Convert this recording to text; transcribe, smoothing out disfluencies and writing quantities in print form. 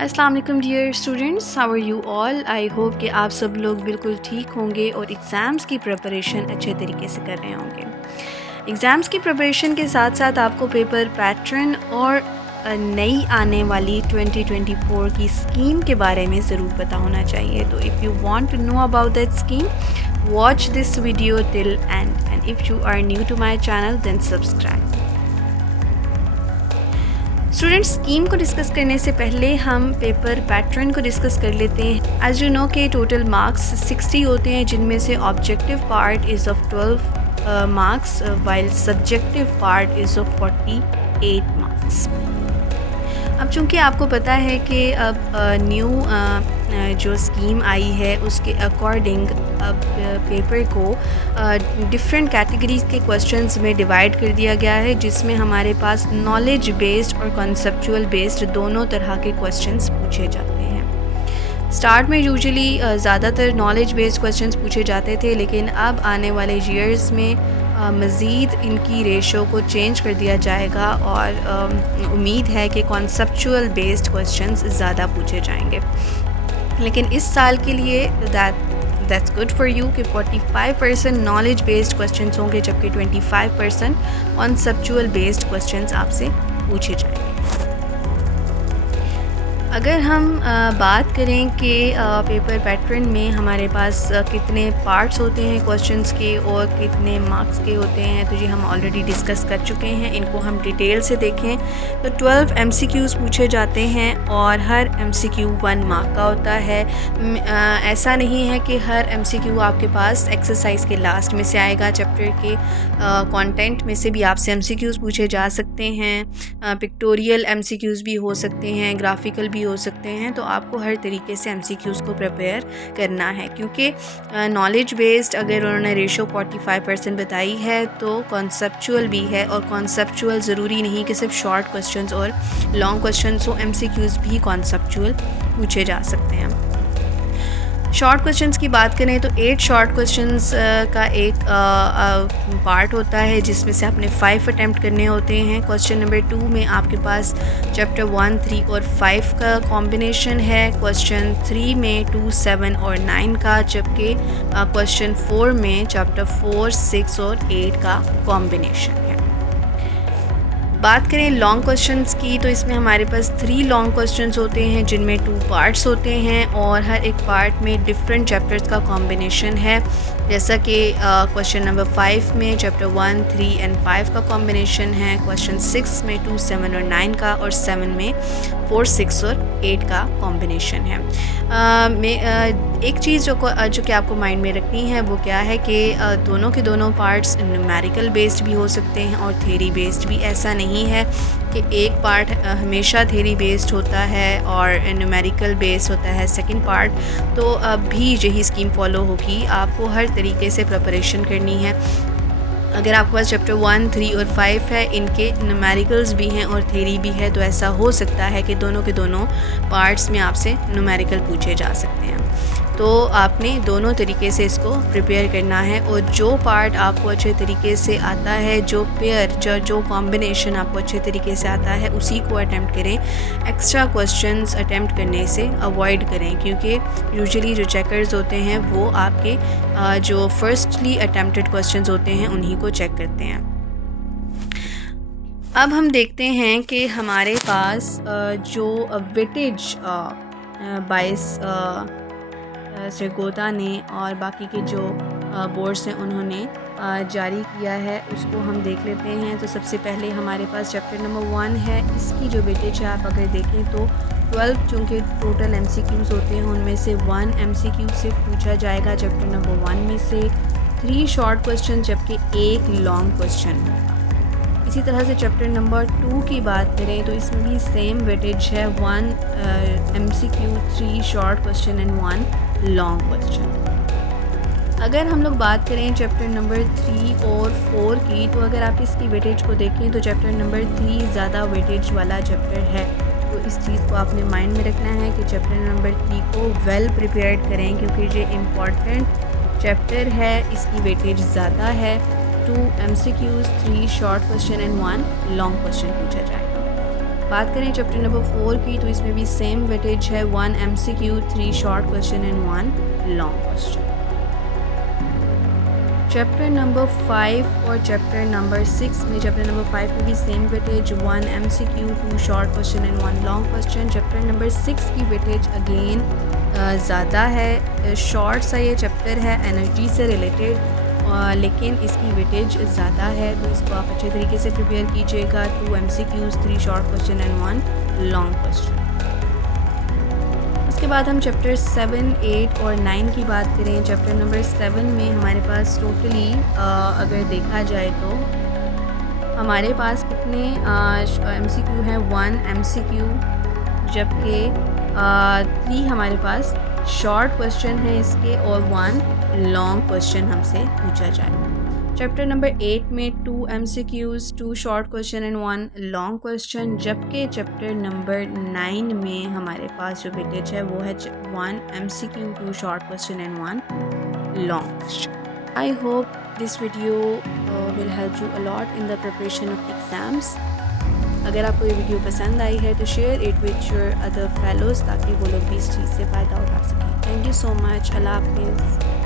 अस्सलाम वालेकुम dear students, how are you all. I hope कि आप सब लोग बिल्कुल ठीक होंगे और एग्ज़ाम्स की प्रिपरेशन अच्छे तरीके से कर रहे होंगे। एग्ज़ाम्स की प्रिपरेशन के साथ साथ आपको पेपर पैटर्न और नई आने वाली 2024 की स्कीम के बारे में ज़रूर पता होना चाहिए। तो if you want to know about that scheme, watch this video till end if you are new to my channel then subscribe. Student, scheme को डिस्कस करने से पहले हम पेपर पैटर्न को डिस्कस कर लेते हैं। एज यू नो के टोटल मार्क्स 60 होते हैं, जिनमें से objective part is of 12 marks while subjective part is of 48 marks. अब चूँकि आपको पता है कि अब न्यू जो स्कीम आई है उसके अकॉर्डिंग अब पेपर को डिफरेंट कैटेगरीज़ के क्वेश्चंस में डिवाइड कर दिया गया है, जिसमें हमारे पास नॉलेज बेस्ड और कॉन्सेप्चुअल बेस्ड दोनों तरह के क्वेश्चंस पूछे जाते हैं। स्टार्ट में यूजुअली ज़्यादातर नॉलेज बेस्ड क्वेश्चंस पूछे जाते थे, लेकिन अब आने वाले ईयर्स में मज़ीद इनकी रेशो को चेंज कर दिया जाएगा और उम्मीद है कि कॉन्सेप्चुअल बेस्ड क्वेश्चंस ज़्यादा पूछे जाएंगे। लेकिन इस साल के लिए दैट्स गुड फॉर यू कि 45% नॉलेज बेस्ड क्वेश्चंस होंगे, जबकि 25% कॉन्सेप्चुअल बेस्ड क्वेश्चंस आपसे पूछे जाएंगे। अगर हम बात करें कि पेपर पैटर्न में हमारे पास कितने पार्ट्स होते हैं क्वेश्चंस के और कितने मार्क्स के होते हैं, तो ये हम ऑलरेडी डिस्कस कर चुके हैं। इनको हम डिटेल से देखें तो 12 MCQs पूछे जाते हैं और हर MCQ 1 मार्क का होता है। ऐसा नहीं है कि हर MCQ आपके पास एक्सरसाइज के लास्ट में से आएगा। चैप्टर के कंटेंट में से भी आपसे MCQs पूछे जा सकते हैं, पिक्टोरियल MCQs भी हो सकते हैं, ग्राफिकल भी हो सकते हैं। तो आपको हर तरीके से MCQs को प्रिपेयर करना है, क्योंकि नॉलेज बेस्ड अगर उन्होंने रेशो 45% बताई है तो कॉन्सेप्चुअल भी है, और कॉन्सेप्चुअल ज़रूरी नहीं कि सिर्फ शॉर्ट क्वेश्चंस और लॉन्ग क्वेश्चंस हो, MCQs भी कॉन्सेप्चुअल पूछे जा सकते हैं। शॉर्ट क्वेश्चंस की बात करें तो 8 शॉर्ट क्वेश्चंस का एक पार्ट होता है, जिसमें से आपने 5 अटैम्प्ट करने होते हैं। क्वेश्चन नंबर 2 में आपके पास चैप्टर 1, 3 और 5 का कॉम्बिनेशन है। क्वेश्चन 3 में 2, 7 और 9 का, जबकि क्वेश्चन 4 में चैप्टर 4, 6 और 8 का कॉम्बिनेशन है। बात करें लॉन्ग क्वेश्चंस की, तो इसमें हमारे पास 3 लॉन्ग क्वेश्चंस होते हैं, जिनमें 2 पार्ट्स होते हैं और हर एक पार्ट में डिफरेंट चैप्टर्स का कॉम्बिनेशन है। जैसा कि क्वेश्चन नंबर 5 में चैप्टर 1, 3 एंड 5 का कॉम्बिनेशन है। क्वेश्चन 6 में 2, 7 और 9 का, और 7 में 4, 6 और 8 का कॉम्बिनेशन है। एक चीज़ जो कि आपको माइंड में रखनी है वो क्या है कि दोनों के दोनों पार्ट्स न्यूमेरिकल बेस्ड भी हो सकते हैं और थ्योरी बेस्ड भी। ऐसा नहीं है कि एक पार्ट हमेशा थ्योरी बेस्ड होता है और न्यूमेरिकल बेस्ड होता है सेकंड पार्ट। तो अब भी यही स्कीम फॉलो होगी, आपको हर तरीके से प्रिपरेशन करनी है। अगर आपके पास चैप्टर 1, 3 और 5 है, इनके न्यूमेरिकल्स भी हैं और थ्योरी भी है, तो ऐसा हो सकता है कि दोनों के दोनों पार्ट्स में आपसे न्यूमेरिकल पूछे जा सकते हैं। तो आपने दोनों तरीके से इसको प्रिपेयर करना है, और जो पार्ट आपको अच्छे तरीके से आता है, जो पेयर जो कॉम्बिनेशन आपको अच्छे तरीके से आता है, उसी को अटैम्प्ट करें। एक्स्ट्रा क्वेश्चंस अटैम्प्ट करने से अवॉइड करें, क्योंकि यूजुअली जो चेकर्स होते हैं वो आपके जो फर्स्टली अटैम्प्टेड क्वेश्चंस होते हैं उन्हीं को चेक करते हैं। अब हम देखते हैं कि हमारे पास जो वेटेज 22 श्रीगोता ने और बाकी के जो बोर्ड्स हैं उन्होंने जारी किया है, उसको हम देख लेते हैं। तो सबसे पहले हमारे पास चैप्टर नंबर 1 है। इसकी जो वेटेज है आप अगर देखें तो 12 चूँकि टोटल MCQs होते हैं, उनमें से 1 MCQ से पूछा जाएगा चैप्टर नंबर 1 में से, 3 शॉर्ट क्वेश्चन जबकि 1 लॉन्ग क्वेश्चन होगा। इसी तरह से चैप्टर नंबर 2 की बात करें तो इसमें भी सेम वेटेज है, 1 MCQ, 3 short question and 1 long question. अगर हम लोग बात करें चैप्टर नंबर 3 और 4 की, तो अगर आप इसकी वेटेज को देखें तो चैप्टर नंबर 3 ज़्यादा वेटेज वाला चैप्टर है। तो इस चीज़ को आपने माइंड में रखना है कि चैप्टर नंबर 3 को वेल प्रिपेयर्ड करें, क्योंकि ये इम्पॉर्टेंट चैप्टर है, इसकी वेटेज ज़्यादा है। 2 MCQs, 3 short question and 1 long question पूछा जाएगा। बात करें चैप्टर नंबर 4 की, तो इसमें भी सेम वेटेज है, 1 MCQ, 3 short question and 1 long question. Chapter number 5 और चैप्टर नंबर 6 में, चैप्टर नंबर 5 में भी same weightage, 1 MCQ, 2 short question and 1 long question. Chapter number 6 की वेटेज अगेन ज़्यादा है, शॉर्ट सा ये चैप्टर है, एनर्जी से रिलेटेड, लेकिन इसकी वेटेज ज़्यादा है, तो इसको आप अच्छे तरीके से प्रिपेयर कीजिएगा। 2 MCQs, 3 short question and 1 long question. उसके बाद हम चैप्टर 7, 8 और 9 की बात करें। चैप्टर नंबर 7 में हमारे पास टोटली अगर देखा जाए तो हमारे पास कितने MCQ हैं, 1 MCQ, जबकि 3 हमारे पास शॉर्ट क्वेश्चन है इसके और 1 लॉन्ग क्वेश्चन हमसे पूछा जाए। चैप्टर नंबर 8 में 2 MCQs, 2 short question and 1 long question, जबकि चैप्टर नंबर 9 में हमारे पास जो वेटेज है वो है 1 MCQ, 2 short question and 1 long question. I hope this video will help you a lot in the preparation of exams. अगर आपको ये वीडियो पसंद आई है तो share it with your other fellows, ताकि वो लोग भी इस चीज़ से फ़ायदा उठा सकें। Thank you so much. अल्लाह हाफ़िज़।